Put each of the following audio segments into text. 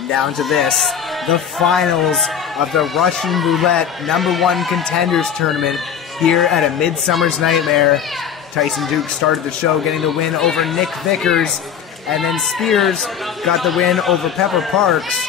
come down to this, the finals of the Russian Roulette #1 Contenders Tournament here at a Midsummer's Nightmare. Tyson Dux started the show getting the win over Nick Vickers, and then Spears got the win over Pepper Parks.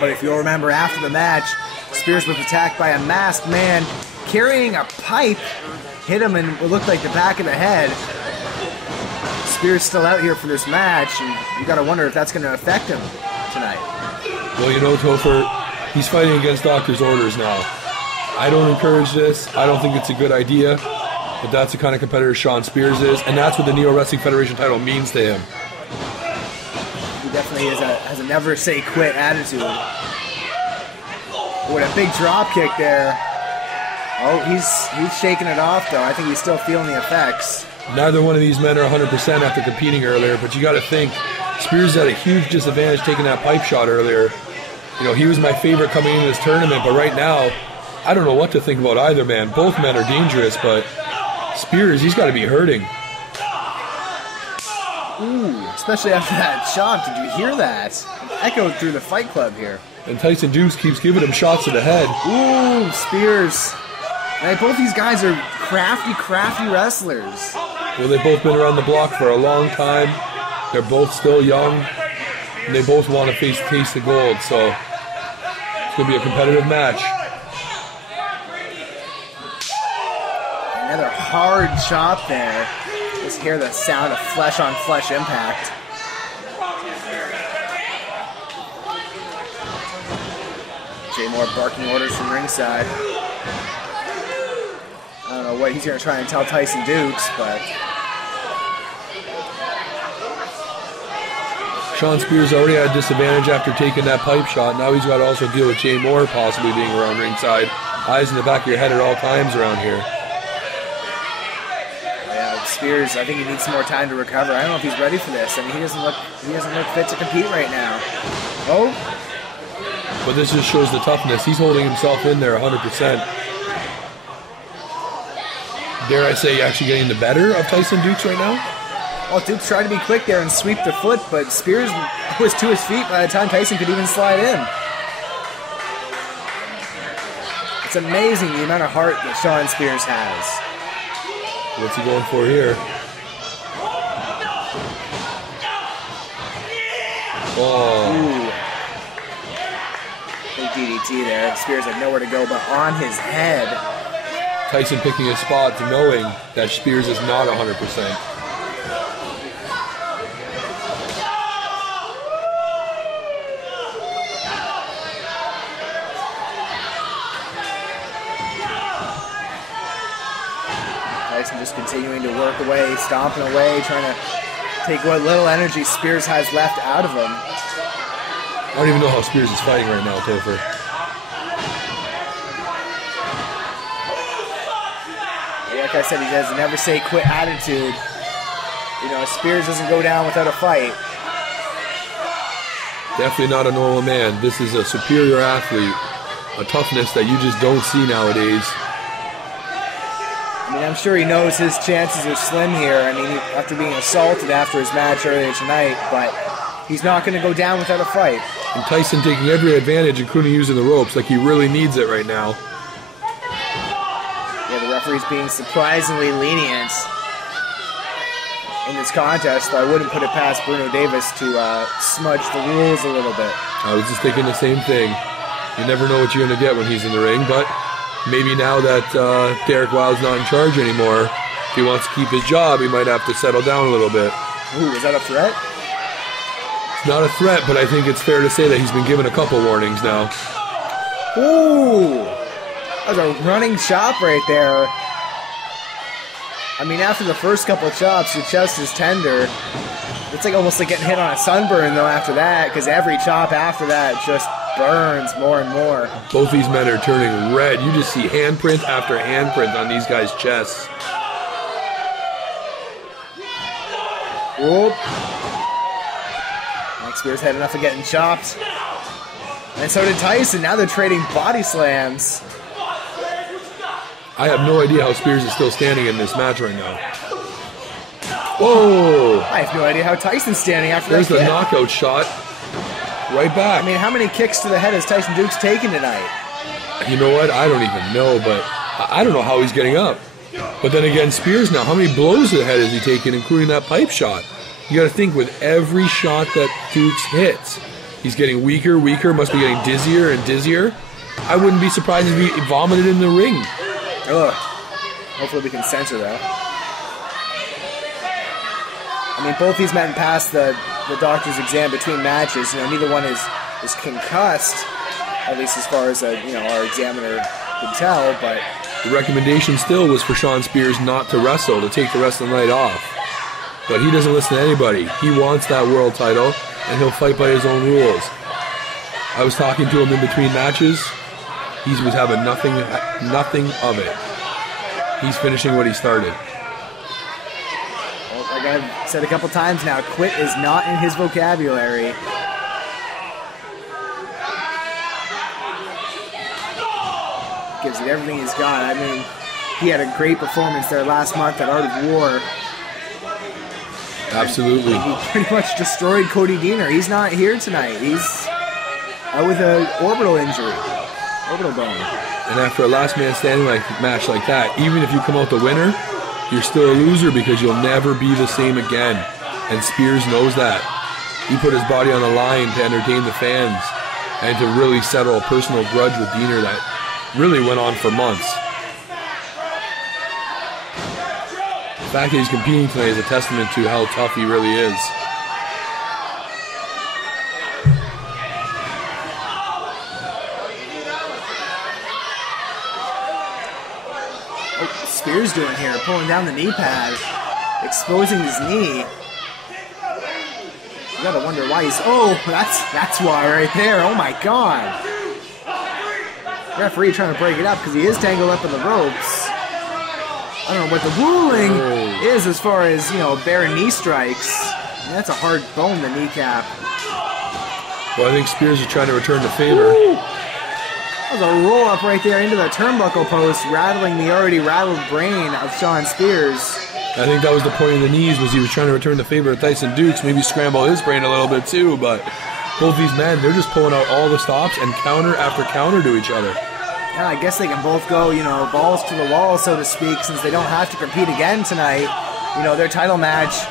But if you'll remember, after the match, Spears was attacked by a masked man carrying a pipe, hit him in what looked like the back of the head. Spears still out here for this match, and you gotta wonder if that's gonna affect him tonight. Well, you know, Topher, he's fighting against doctor's orders now. I don't encourage this. I don't think it's a good idea. But that's the kind of competitor Shawn Spears is, and that's what the Neo Wrestling Federation title means to him. He definitely has a never say quit attitude. What a big drop kick there. Oh, he's shaking it off though. I think he's still feeling the effects. Neither one of these men are 100% after competing earlier, but you got to think Spears had a huge disadvantage taking that pipe shot earlier. You know, he was my favorite coming into this tournament, but right now, I don't know what to think about either man. Both men are dangerous, but Spears, he's got to be hurting. Ooh, especially after that shot. Did you hear that? It echoed through the Fight Club here. And Tyson Dux keeps giving him shots to the head. Ooh, Spears. And both these guys are crafty wrestlers. Well, they've both been around the block for a long time. They're both still young. And they both want to face Taste of Gold, so it's going to be a competitive match. Another hard chop there. Just hear the sound of flesh-on-flesh impact. Jay Moore barking orders from ringside. I don't know what he's going to try and tell Tyson Dux, but... Shawn Spears already had a disadvantage after taking that pipe shot. Now he's got to also deal with Jay Moore possibly being around ringside. Eyes in the back of your head at all times around here. Spears, I think he needs some more time to recover. I don't know if he's ready for this. I mean, he doesn't look fit to compete right now. Oh. But this just shows the toughness. He's holding himself in there 100%. Dare I say, actually getting the better of Tyson Dux right now? Well, Dux tried to be quick there and sweep the foot, but Spears was to his feet by the time Tyson could even slide in. It's amazing the amount of heart that Shawn Spears has. What's he going for here? Oh. Ooh. Big DDT there. Spears had nowhere to go but on his head. Tyson picking his spot, knowing that Spears is not 100%. Tyson just continuing to work away, stomping away, trying to take what little energy Spears has left out of him. I don't even know how Spears is fighting right now, Topher. Like I said, he has a never say quit attitude. You know, Spears doesn't go down without a fight. Definitely not a normal man. This is a superior athlete. A toughness that you just don't see nowadays. I mean, I'm sure he knows his chances are slim here. I mean, after being assaulted after his match earlier tonight, but he's not going to go down without a fight. And Tyson taking every advantage, including using the ropes, like he really needs it right now. Yeah, the referee's being surprisingly lenient in this contest, so I wouldn't put it past Bruno Davis to smudge the rules a little bit. I was just thinking the same thing. You never know what you're going to get when he's in the ring, but maybe now that Derek Wild's not in charge anymore, if he wants to keep his job, he might have to settle down a little bit. Ooh, is that a threat? It's not a threat, but I think it's fair to say that he's been given a couple warnings now. Ooh, that was a running chop right there. I mean, after the first couple of chops, your chest is tender. It's like almost like getting hit on a sunburn, though, after that, because every chop after that just burns more and more. Both these men are turning red. You just see handprint after handprint on these guys' chests. Whoop. Mike Spears had enough of getting chopped. And so did Tyson. Now they're trading body slams. I have no idea how Spears is still standing in this match right now. Whoa! I have no idea how Tyson's standing after There's that the kick. knockout shot. Right back. I mean, how many kicks to the head has Tyson Dux taken tonight? You know what? I don't even know, but I don't know how he's getting up. But then again, Spears now, how many blows to the head has he taken, including that pipe shot? You got to think, with every shot that Dux hits, he's getting weaker, must be getting dizzier and dizzier. I wouldn't be surprised if he vomited in the ring. Ugh. Hopefully we can censor that. I mean, both these men passed the doctor's exam between matches. Neither one is concussed, at least as far as our examiner could tell. But the recommendation still was for Shawn Spears not to wrestle, to take the rest of the night off. But he doesn't listen to anybody. He wants that world title, and he'll fight by his own rules. I was talking to him in between matches. He was having nothing of it. He's finishing what he started. Well, like I've said a couple times now, quit is not in his vocabulary. Gives it everything he's got. I mean, he had a great performance there last month at Art of War. Absolutely. He pretty much destroyed Cody Deaner. He's not here tonight. He's out with an orbital injury. Orbital bone. And after a last man standing match like that, even if you come out the winner, you're still a loser because you'll never be the same again. And Spears knows that. He put his body on the line to entertain the fans and to really settle a personal grudge with Deaner that really went on for months. The fact that he's competing tonight is a testament to how tough he really is. What's Spears doing here? Pulling down the knee pad, exposing his knee. You gotta wonder why he's. Oh, that's why right there. Oh my God. Referee trying to break it up because he is tangled up in the ropes. I don't know what the ruling is as far as, bare knee strikes. I mean, that's a hard bone, the kneecap. Well, I think Spears is trying to return the favor. Ooh. That was a roll up right there into the turnbuckle post, rattling the already rattled brain of Shawn Spears. I think that was the point of the knees, was he was trying to return the favor of Tyson Dux, maybe scramble his brain a little bit too, but both these men, they're just pulling out all the stops and counter after counter to each other. Yeah, I guess they can both go, balls to the wall, so to speak, since they don't have to compete again tonight. Their title match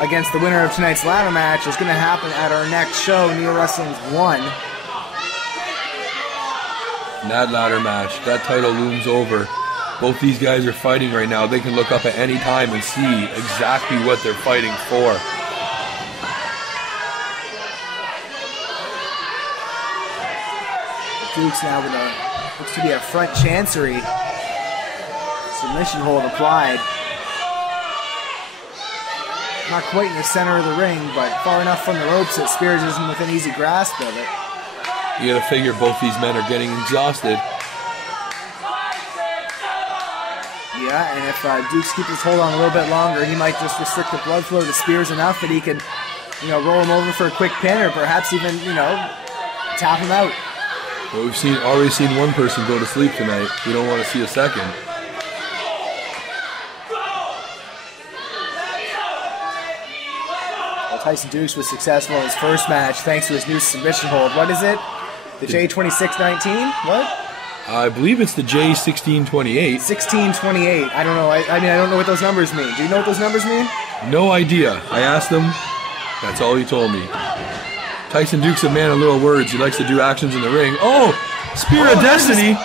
against the winner of tonight's ladder match is going to happen at our next show, Neo Wrestling's 1. And that ladder match, that title looms over. Both these guys are fighting right now. They can look up at any time and see exactly what they're fighting for. Dux now with looks to be a front chancery. Submission hold applied. Not quite in the center of the ring, but far enough from the ropes that Spears isn't within easy grasp of it. You gotta figure both these men are getting exhausted. Yeah, and if Dux keeps his hold on a little bit longer, he might just restrict the blood flow to Spears enough that he can, roll him over for a quick pin, or perhaps even, tap him out. Well, we've already seen one person go to sleep tonight. We don't want to see a second. Well, Tyson Dux was successful in his first match thanks to his new submission hold. What is it? The J2619? What? I believe it's the J1628. 1628. I don't know. I don't know what those numbers mean. Do you know what those numbers mean? No idea. I asked him. That's all he told me. Tyson Dux a man of little words. He likes to do actions in the ring. Oh! Spear of Destiny!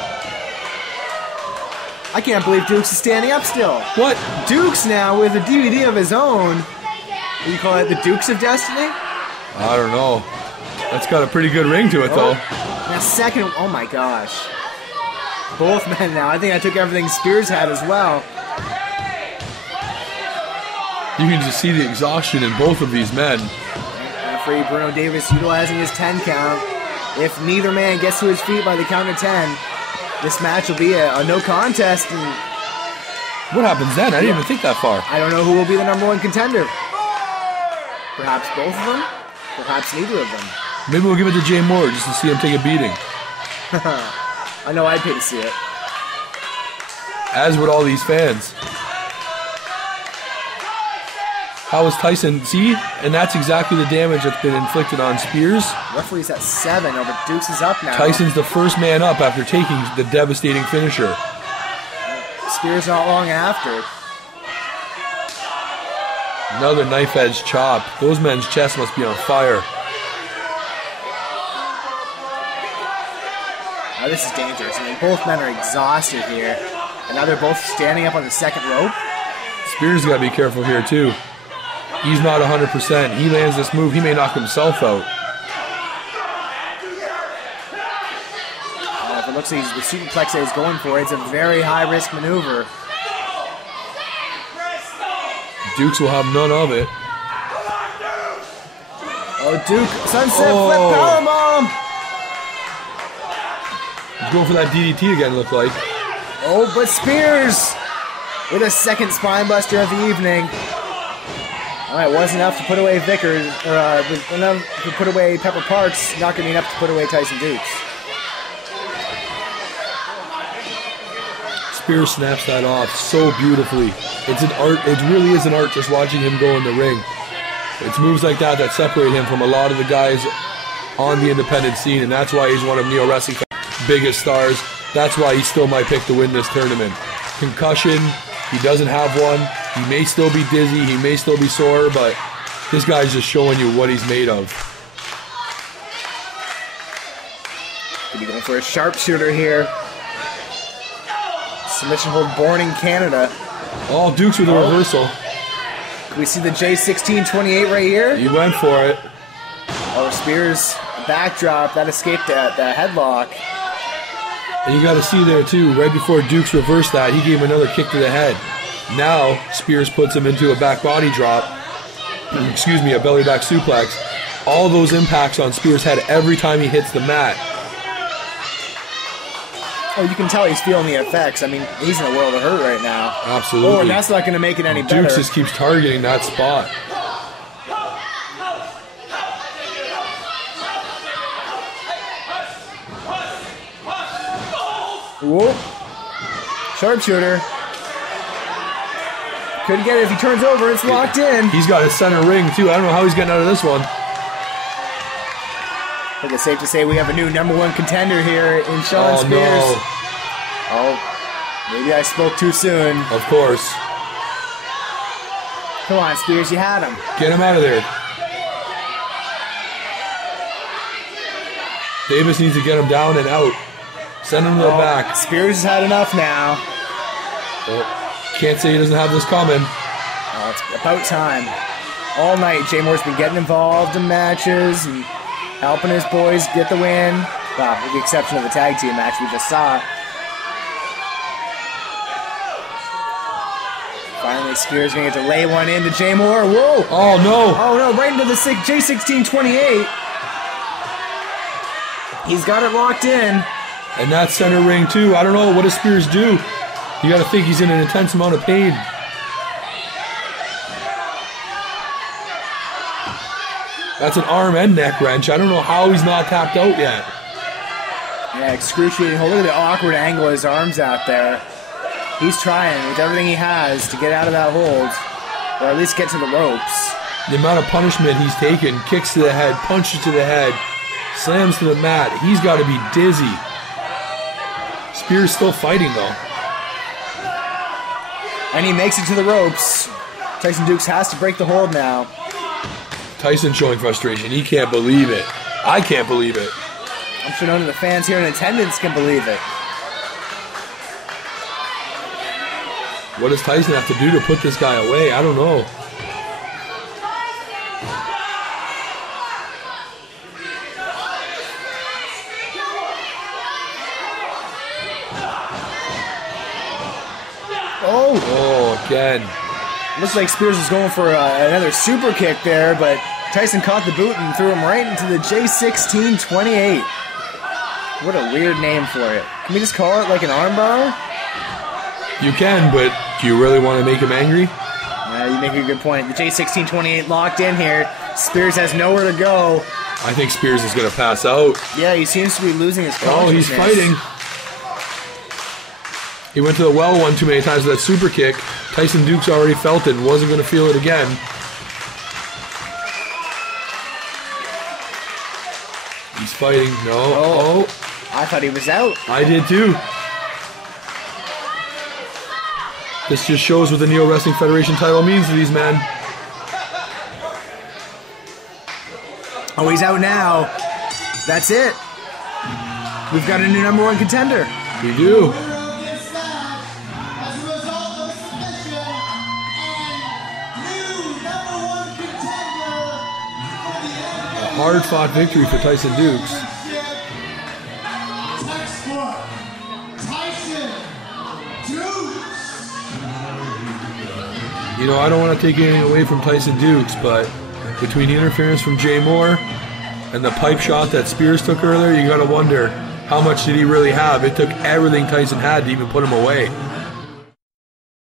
I can't believe Dux is standing up still. What? Dux now with a DVD of his own. What do you call it? The Dukes of Destiny? I don't know. That's got a pretty good ring to it, though. Now second, oh my gosh. Both men now. I think I took everything Spears had as well. You can just see the exhaustion in both of these men. Referee Bruno Davis utilizing his 10 count. If neither man gets to his feet by the count of 10, this match will be a no contest. And what happens then? I didn't even think that far. I don't know who will be the number one contender. Perhaps both of them. Perhaps neither of them. Maybe we'll give it to Jay Moore just to see him take a beating. I know I'd pay to see it. As would all these fans. How is Tyson? See? And that's exactly the damage that's been inflicted on Spears. Referee's at 7. Over Dukes is up now. Tyson's the first man up after taking the devastating finisher. Spears not long after. Another knife edge chop. Those men's chests must be on fire. Oh, this is dangerous. I mean, both men are exhausted here. And now they're both standing up on the second rope. Spears got to be careful here, too. He's not 100%. He lands this move, he may knock himself out. If it looks like the superplex that he's going for, it's a very high-risk maneuver. Dukes will have none of it. Oh, Duke, sunset flip powerbomb! He's going for that DDT again, look like. Oh, but Spears with a second spinebuster of the evening. All right, wasn't enough to put away Vickers, or was enough to put away Pepper Parks. Not going to be enough to put away Tyson Dukes. Spears snaps that off so beautifully. It's an art. It really is an art just watching him go in the ring. It's moves like that that separate him from a lot of the guys on the independent scene, and that's why he's one of Neo Wrestling's biggest stars. That's why he still might pick to win this tournament. Concussion, he doesn't have one. He may still be dizzy, he may still be sore, but this guy's just showing you what he's made of. Could be going for a sharpshooter here. Submission hold born in Canada. Oh, Dukes with a reversal. Can we see the J1628 right here? He went for it. Oh, Spears backdrop, that escaped the headlock. And you got to see there too, right before Dukes reversed that, he gave him another kick to the head. Now, Spears puts him into a back body drop, excuse me, a belly back suplex. All those impacts on Spears' head every time he hits the mat. Oh, you can tell he's feeling the effects. I mean, he's in a world of hurt right now. Absolutely. Oh, and that's not going to make it any better. Dukes just keeps targeting that spot. Whoa. Sharpshooter. Could get it if he turns over. It's locked in. He's got his center ring, too. I don't know how he's getting out of this one. I think it's safe to say we have a new #1 contender here in Shawn Spears. No. Oh, maybe I spoke too soon. Of course. Come on, Spears, you had him. Get him out of there. Davis needs to get him down and out. Send him to the back. Spears has had enough now. Oh, can't say he doesn't have this coming. Oh, it's about time. All night, Jay Moore's been getting involved in matches and helping his boys get the win. Well, with the exception of the tag team match we just saw. Finally, Spears going to get to lay one into Jay Moore. Whoa! Oh, no. Oh, no, right into the J1628. He's got it locked in. And that center ring, too. I don't know. What does Spears do? You got to think he's in an intense amount of pain. That's an arm and neck wrench. I don't know how he's not tapped out yet. Yeah, excruciating. Look at the awkward angle of his arms out there. He's trying with everything he has to get out of that hold, or at least get to the ropes. The amount of punishment he's taken, kicks to the head, punches to the head, slams to the mat. He's got to be dizzy. Spears still fighting, though. And he makes it to the ropes. Tyson Dux has to break the hold now. Tyson showing frustration. He can't believe it. I can't believe it. I'm sure none of the fans here in attendance can believe it. What does Tyson have to do to put this guy away? I don't know. Oh, again. Looks like Spears is going for another super kick there, but Tyson caught the boot and threw him right into the J1628. What a weird name for it. Can we just call it like an armbar? You can, but do you really want to make him angry? Yeah, you make a good point. The J1628 locked in here. Spears has nowhere to go. I think Spears is going to pass out. Yeah, he seems to be losing his consciousness. Oh, he's fighting. He went to the well one too many times with that super kick. Tyson Dux already felt it and wasn't going to feel it again. He's fighting. No. Oh. I thought he was out. I did too. This just shows what the Neo Wrestling Federation title means to these men. Oh, he's out now. That's it. We've got a new number one contender. We do. Hard-fought victory for Tyson Dux. Textbook Tyson Dux. You know, I don't want to take anything away from Tyson Dux, but between the interference from Jay Moore and the pipe shot that Spears took earlier, you got to wonder how much did he really have. It took everything Tyson had to even put him away.